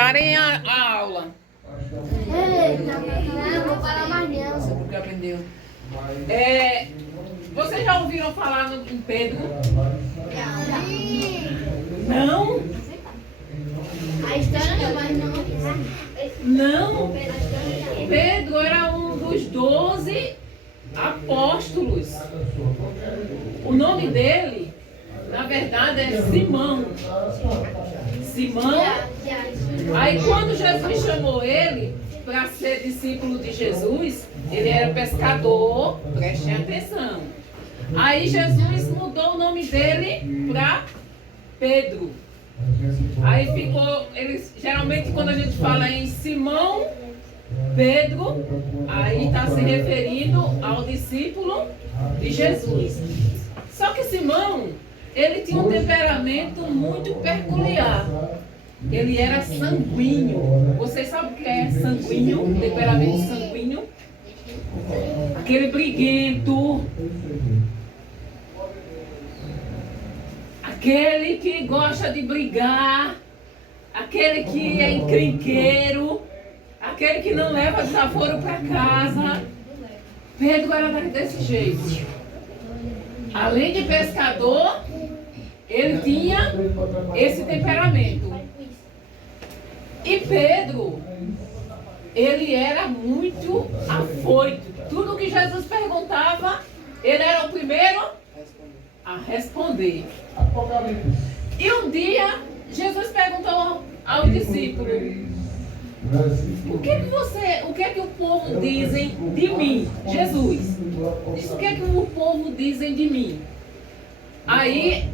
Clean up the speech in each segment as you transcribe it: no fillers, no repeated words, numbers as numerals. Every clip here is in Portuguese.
Parem a aula. Vou parar amanhã. Porque aprendeu. Vocês já ouviram falar em Pedro? Não? A história não vai Não. Pedro era um dos 12 apóstolos. O nome dele, na verdade, é Simão. Simão. Aí quando Jesus chamou ele para ser discípulo de Jesus, ele era pescador, prestem atenção. Aí Jesus mudou o nome dele para Pedro. Aí ficou, geralmente quando a gente fala em Simão Pedro, aí está se referindo ao discípulo de Jesus. Só que Simão, ele tinha um temperamento muito peculiar. Ele era sanguíneo. Vocês sabem o que é sanguíneo? Temperamento sanguíneo? Aquele briguento. Aquele que gosta de brigar. Aquele que é encrenqueiro. Aquele que não leva desaforo para casa. Pedro era desse jeito. Além de pescador, ele tinha esse temperamento. E Pedro, ele era muito afoito. Tudo que Jesus perguntava, ele era o primeiro a responder. E um dia, Jesus perguntou ao discípulo: o que é que o povo dizem de mim? Jesus disse: o que é que o povo dizem de mim? Aí,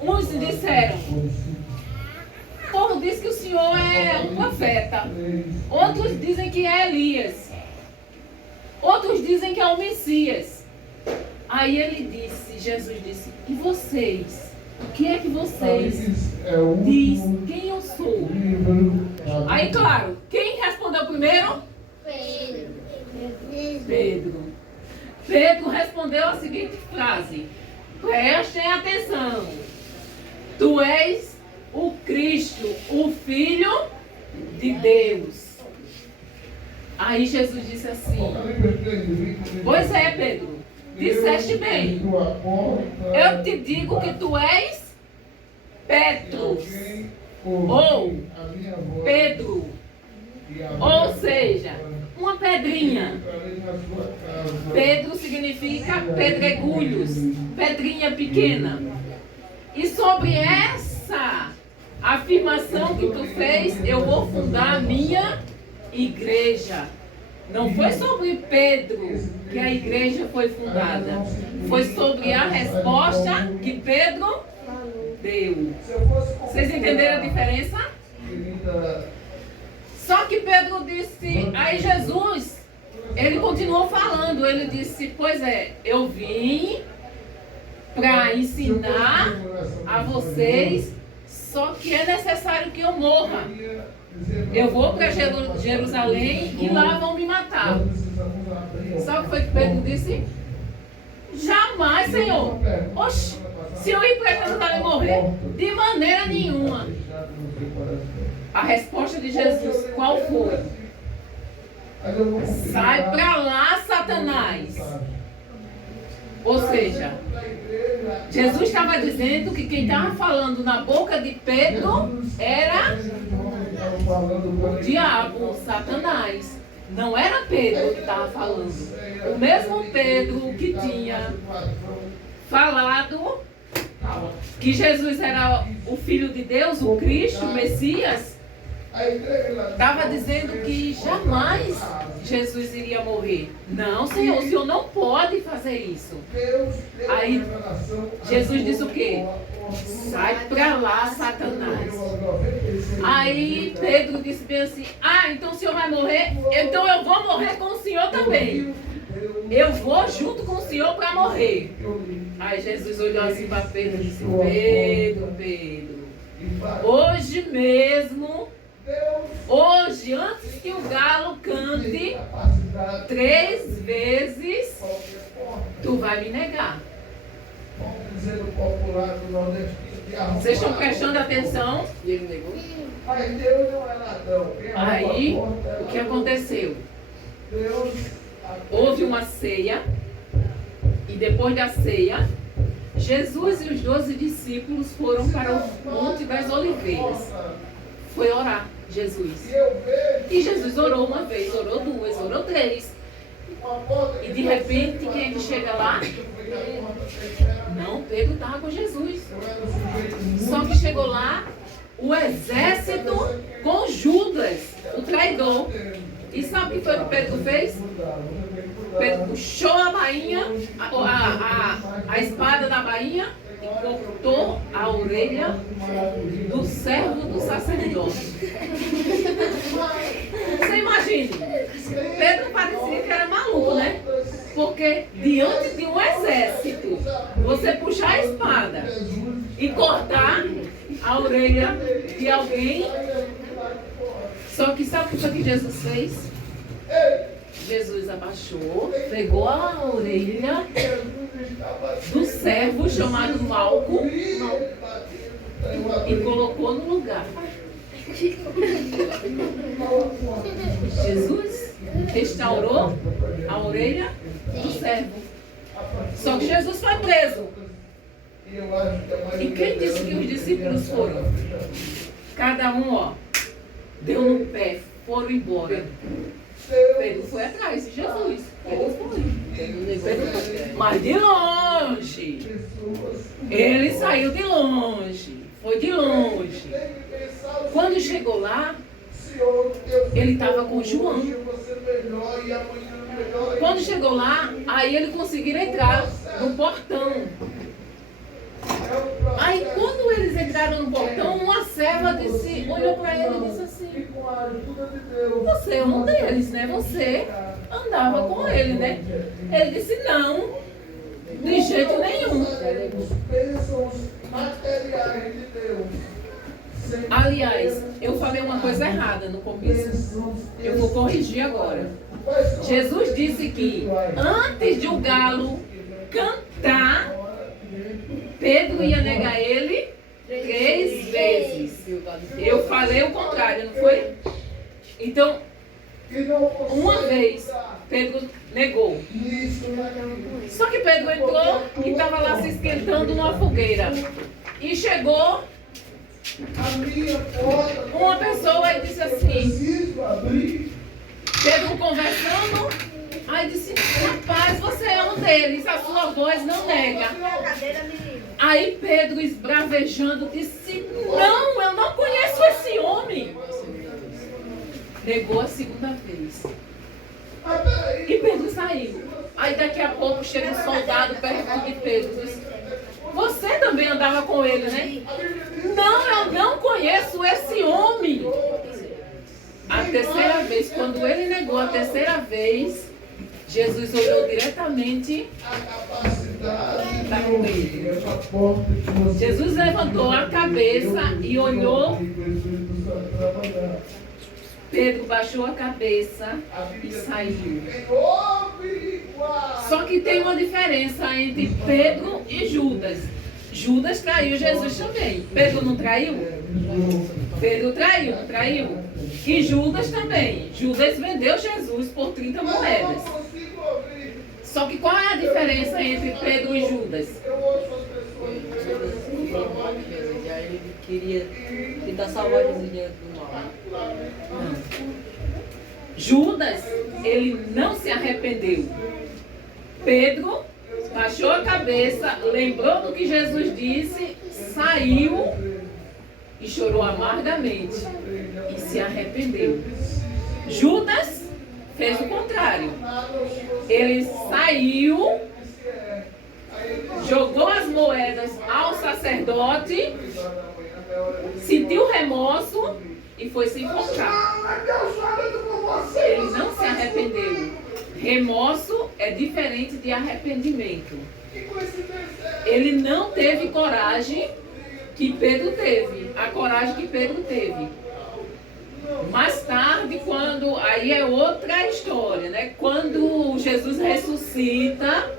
uns disseram: o povo diz que o Senhor é um profeta. Outros dizem que é Elias. Outros dizem que é o Messias. Aí Jesus disse: e vocês? O que é que vocês dizem? Quem eu sou? Aí, claro, quem respondeu primeiro? Pedro. Pedro respondeu a seguinte frase: prestem atenção. Tu és o Cristo, o Filho de Deus. Aí Jesus disse assim: pois é, Pedro, disseste bem. Eu te digo que tu és Petros, ou Pedro, ou seja, uma pedrinha. Pedro significa pedregulhos, pedrinha pequena. E sobre essa afirmação que tu fez, eu vou fundar a minha igreja. Não foi sobre Pedro que a igreja foi fundada. Foi sobre a resposta que Pedro deu. Vocês entenderam a diferença? Só que Pedro disse, aí Jesus, ele continuou falando, ele disse: pois é, eu vim para ensinar a vocês, só que é necessário que eu morra. Eu vou para Jerusalém e lá vão me matar. Sabe o que foi que Pedro disse? Jamais, Senhor. Oxe, se eu ir para Jerusalém morrer, de maneira nenhuma. A resposta de Jesus, qual foi? Sai para lá, Satanás. Ou seja, Jesus estava dizendo que quem estava falando na boca de Pedro era o diabo, Satanás. Não era Pedro que estava falando. O mesmo Pedro que tinha falado que Jesus era o Filho de Deus, o Cristo, o Messias, estava dizendo que jamais Jesus iria morrer. Não, Senhor, o Senhor não pode fazer isso. Aí Jesus disse o quê? Sai pra lá, Satanás. Aí Pedro disse bem assim: então o Senhor vai morrer? Então eu vou morrer com o Senhor também. Eu vou junto com o Senhor para morrer. Aí Jesus olhou assim para Pedro e disse: Pedro, hoje mesmo, hoje, antes que o galo cante 3 vezes, tu vai me negar. Vamos dizer no popular do nordestino, Vocês estão prestando atenção? E ele negou? Mas Deus não é ladrão. Aí, o que aconteceu? Deus Houve uma ceia, e depois da ceia, Jesus e os 12 discípulos foram para o Monte das Oliveiras. Foi orar, Jesus. E Jesus orou uma vez, orou duas, orou três. E de repente, quem é que chega lá? Não, Pedro estava com Jesus. Só que chegou lá o exército com Judas, o traidor. E sabe o que foi que Pedro fez? Pedro puxou a bainha, a espada da bainha, e cortou a orelha do servo do sacerdote. Você imagine, Pedro parecia que era maluco, né? Porque diante de um exército, você puxar a espada e cortar a orelha de alguém. Só que sabe o que foi que Jesus fez? Jesus abaixou, pegou a orelha do servo chamado Malco e colocou no lugar. Jesus restaurou a orelha do servo. Só que Jesus foi preso. E quem disse que os discípulos foram? Cada um, ó, deu no pé, foram embora. Pedro foi atrás de Jesus. Pedro foi. Mas de longe. Ele saiu de longe. Foi de longe. Quando chegou lá, ele estava com João. Quando chegou lá, aí ele conseguiu entrar no portão. Aí quando eles entraram no portão, uma serva olhou para ele e disse assim: você é um deles, né? Você andava com ele, né? Ele disse: não, de jeito nenhum. Aliás, eu falei uma coisa errada no começo. Eu vou corrigir agora. Jesus disse que antes de o galo cantar, Pedro ia negar ele 3 vezes. Eu falei o contrário, não foi? Então, uma vez, Pedro negou. Só que Pedro entrou e estava lá se esquentando numa fogueira. E chegou uma pessoa e disse assim, Pedro conversando, aí disse: rapaz, você é um deles, a sua voz não nega. Aí Pedro, esbravejando, disse: não, eu não conheço esse homem. Negou a segunda vez. E Pedro saiu. Aí daqui a pouco chega um soldado perto de Pedro e diz: você também andava com ele, né? Não, eu não conheço esse homem. A terceira vez, quando ele negou a terceira vez, Jesus olhou diretamente para ele. Jesus levantou a cabeça e olhou. Pedro baixou a cabeça e saiu. Só que tem uma diferença entre Pedro e Judas. Judas traiu Jesus também. Pedro não traiu? Pedro traiu, não traiu? E Judas também. Judas vendeu Jesus por 30 moedas. Só que qual é a diferença entre Pedro e Judas? Ele queria tentar salvar Jesus diante do mal. Não. Judas, ele não se arrependeu. Pedro baixou a cabeça, lembrou do que Jesus disse, saiu e chorou amargamente e se arrependeu. Judas fez o contrário. Ele saiu, jogou as moedas ao sacerdote, sentiu remorso e foi se encontrar. Ele não se arrependeu. Remorso é diferente de arrependimento. Ele não teve coragem que Pedro teve, a coragem que Pedro teve. Mais tarde, quando, aí é outra história, né? Quando Jesus ressuscita,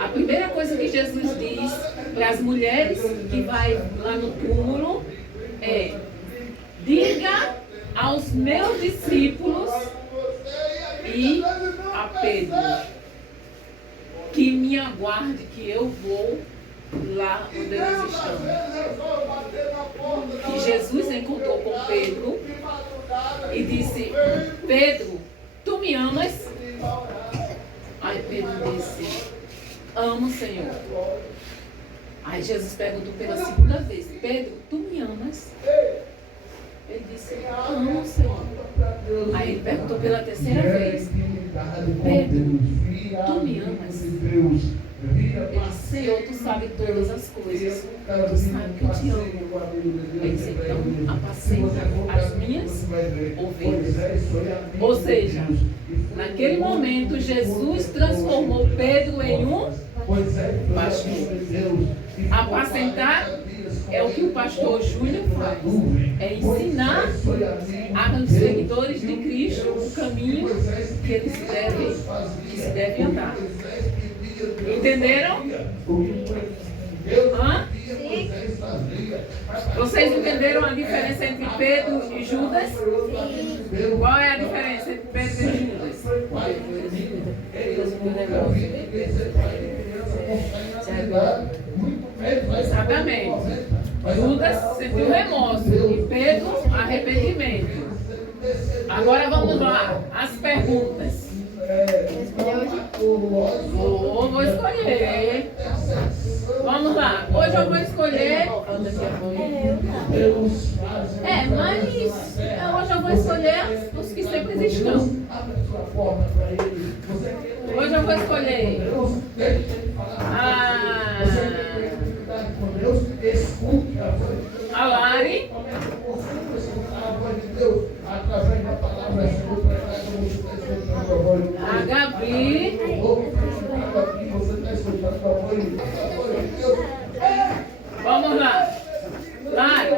a primeira coisa que Jesus diz para as mulheres que vai lá no túmulo é: diga aos meus discípulos e a Pedro que me aguarde, que eu vou lá onde eles estão. E Jesus encontrou com Pedro e disse: Pedro, tu me amas? Aí Pedro disse: amo, Senhor. Aí Jesus perguntou pela segunda vez: Pedro, tu me amas? Ele disse: amo, Senhor. Aí ele perguntou pela terceira vez: Pedro, tu me amas? Ele disse: Senhor, tu sabes todas as coisas, tu sabes que eu te amo. Ele disse: então apacenta as minhas ovelhas. Ou seja, naquele momento Jesus transformou Pedro em um pastor. Apacentar é o que o pastor Júnior faz, é ensinar aos seguidores de Cristo o caminho que eles devem andar. Entenderam? Hã? Vocês entenderam a diferença entre Pedro e Judas? Qual é a diferença entre Pedro e Judas? Exatamente. Judas sentiu remorso e Pedro arrependimento. Agora vamos lá, as perguntas. Vou escolher. Vamos lá. Hoje eu vou escolher. Mas hoje eu vou escolher os que sempre estão. Hoje eu vou escolher a Lari, a Gabi, vamos lá. Lari,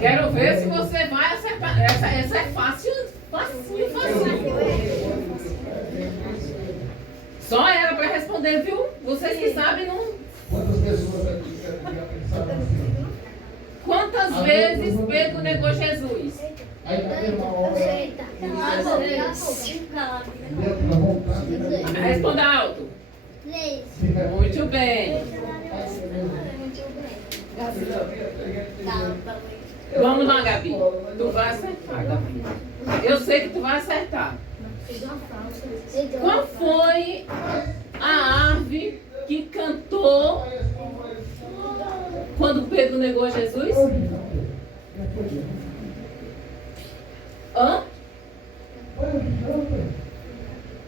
quero ver se você vai acertar. Essa é fácil, facinho. Só era para responder, viu? Vocês que sabem, não. Quantas vezes Pedro negou Jesus? Responda alto. Muito bem. Vamos lá, Gabi. Tu vai acertar, Gabi. Eu sei que tu vai acertar. Qual foi a ave que cantou quando Pedro negou Jesus? Hã?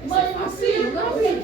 Isso é fácil, Gabi.